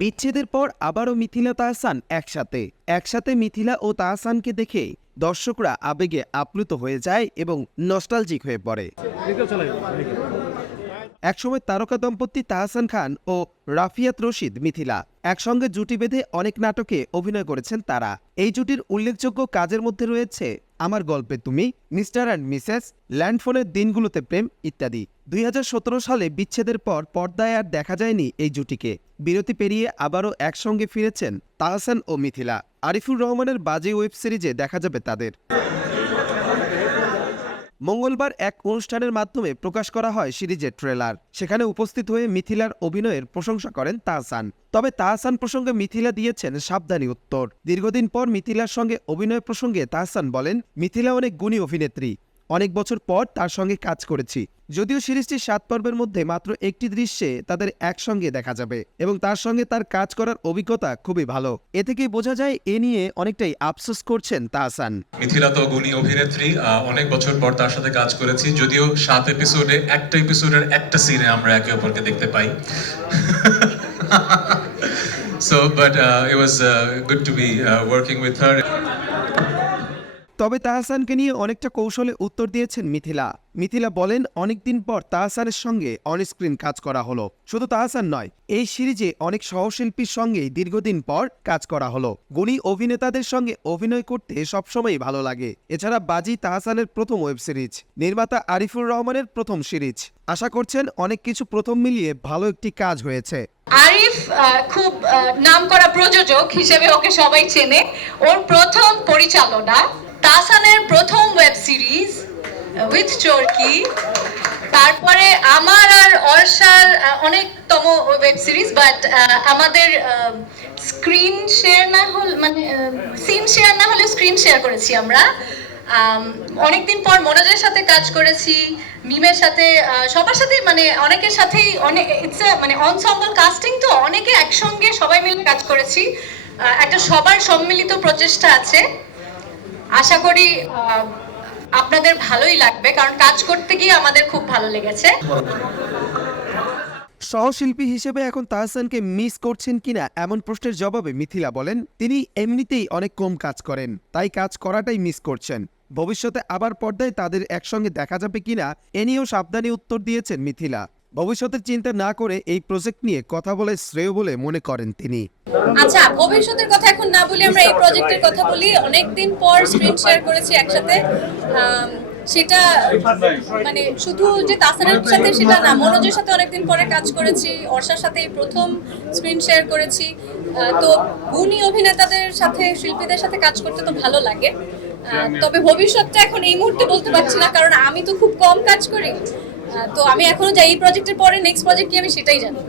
বিচ্ছেদের পর আবারও মিথিলা তাহসান একসাথে মিথিলা ও তাহসানকে দেখে দর্শকরা আবেগে আপ্লুত হয়ে যায় এবং নস্টালজিক হয়ে পড়ে। একসময় তারকা দম্পতি তাহসান খান ও রাফিয়াত রশিদ মিথিলা একসঙ্গে জুটি বেঁধে অনেক নাটকে অভিনয় করেছেন তারা। এই জুটির উল্লেখযোগ্য কাজের মধ্যে রয়েছে আমার গল্পে তুমি, মিস্টার অ্যান্ড মিসেস, ল্যান্ডফোনের দিনগুলোতে প্রেম ইত্যাদি। 2017 সালে বিচ্ছেদের পর পর্দায় আর দেখা যায়নি এই জুটিকে। বিরতি পেরিয়ে আবারও একসঙ্গে ফিরেছেন তাহসান ও মিথিলা। আরিফুর রহমানের বাজে ওয়েব সিরিজে দেখা যাবে তাদের। মঙ্গলবার এক অনুষ্ঠানের মাধ্যমে প্রকাশ করা হয় সিরিজের ট্রেলার। সেখানে উপস্থিত হয়ে মিথিলার অভিনয়ের প্রশংসা করেন তাহসান। তবে তাহসান প্রসঙ্গে মিথিলা দিয়েছেন সাবধানী উত্তর। দীর্ঘদিন পর মিথিলার সঙ্গে অভিনয় প্রসঙ্গে তাহসান বলেন, মিথিলা অনেক গুণী অভিনেত্রী, অনেক বছর পর তার সঙ্গে কাজ করেছি। যদিও সিরিজটি 7 পর্বের মধ্যে মাত্র একটি দৃশ্যে তাদের একসঙ্গে দেখা যাবে এবং তার সঙ্গে তার কাজ করার অভিজ্ঞতা খুবই ভালো। এ থেকেই বোঝা যায় এ নিয়ে অনেকটাই আফসোস করছেন তাহসান। মিথিলা তো গুণী অভিনেত্রী, অনেক বছর পর তার সাথে কাজ করেছি। যদিও 7 এপিসোডে একটা এপিসোডের একটা সিনে আমরা একে অপরকে দেখতে পাই। So but it was good to be working with her. তবে তাহসানকে নিয়ে অনেকটা কৌশলে উত্তর দিয়েছেন মিথিলা বলেন, অনেকদিন পর তাহসানের সঙ্গে অনস্ক্রিন কাজ করা হলো। শুধু তাহসান নয়, এই সিরিজে অনেক সহশিল্পীর সঙ্গেই দীর্ঘদিন পর কাজ করা হলো। গুণী অভিনেতাদের সঙ্গে অভিনয় করতে সবসময়ই ভালো লাগে। এছাড়া বাজি তাহসানের প্রথম ওয়েব সিরিজ, নির্মাতা আরিফুর রহমানের প্রথম সিরিজ। আশা করছেন অনেক কিছু প্রথম মিলিয়ে ভালো একটি কাজ হয়েছে। আরিফ খুব নামকরা প্রযোজক হিসেবে ওকে সবাই চেনে। ওর প্রথম পরিচালনা, তাহসানের প্রথম ওয়েব সিরিজ উইথ চরকি, তারপরে আমার আর অর্ষার অনেকতম ওয়েব সিরিজ। বাট আমাদের স্ক্রিন শেয়ার না হলে, মানে সিন শেয়ার না হলে স্ক্রিন শেয়ার করেছি আমরা। অনেকদিন পর মনোজের সাথে কাজ করেছি, মিমের সাথে, সবার সাথে, মানে অনেকের সাথেই ইটস মানে অনসাম্বল কাস্টিং, তো অনেকে একসঙ্গে সবাই মিলে কাজ করেছি। একটা সবার সম্মিলিত প্রচেষ্টা আছে। আশা করি আপনাদের ভালোই লাগবে, কারণ কাজ করতে গিয়ে আমাদের খুব ভালো লেগেছে। সহশিল্পী হিসেবে এখন তাহসানকে মিস করছেন কিনা এমন প্রশ্নের জবাবে মিথিলা বলেন, তিনি এমনিতেই অনেক কম কাজ করেন, তাই কাজ করাটাই মিস করছেন। ভবিষ্যতে আবার পর্দায় তাদের একসঙ্গে দেখা যাবে কিনা এ নিয়েও সাবধানী উত্তর দিয়েছেন মিথিলা। ভবিষ্যতের চিন্তা না করে এই প্রজেক্ট নিয়ে কথা বলে শ্রেয় বলে মনে করেন তিনি। আচ্ছা, ভবিষ্যতের কথা এখন না বলি, আমরা এই প্রজেক্টের কথা বলি। অনেকদিন পর স্ক্রিন শেয়ার করেছি একসাথে। সেটা মানে শুধু যে তাহসানের সাথে সেটা না, মনোজের সাথে অনেকদিন পরে কাজ করেছি, অর্ষার সাথে এই প্রথম স্ক্রিন শেয়ার করেছি। তো গুণী অভিনেতাদের সাথে, শিল্পীদের সাথে কাজ করতে তো ভালো লাগে। তবে ভবিষ্যৎটা এখন এই মুহূর্তে বলতে পারছি না, কারণ আমি তো খুব কম কাজ করি। তো আমি এখনো যাই, এই প্রজেক্টের পরে নেক্সট প্রজেক্ট কি আমি সেটাই জানি।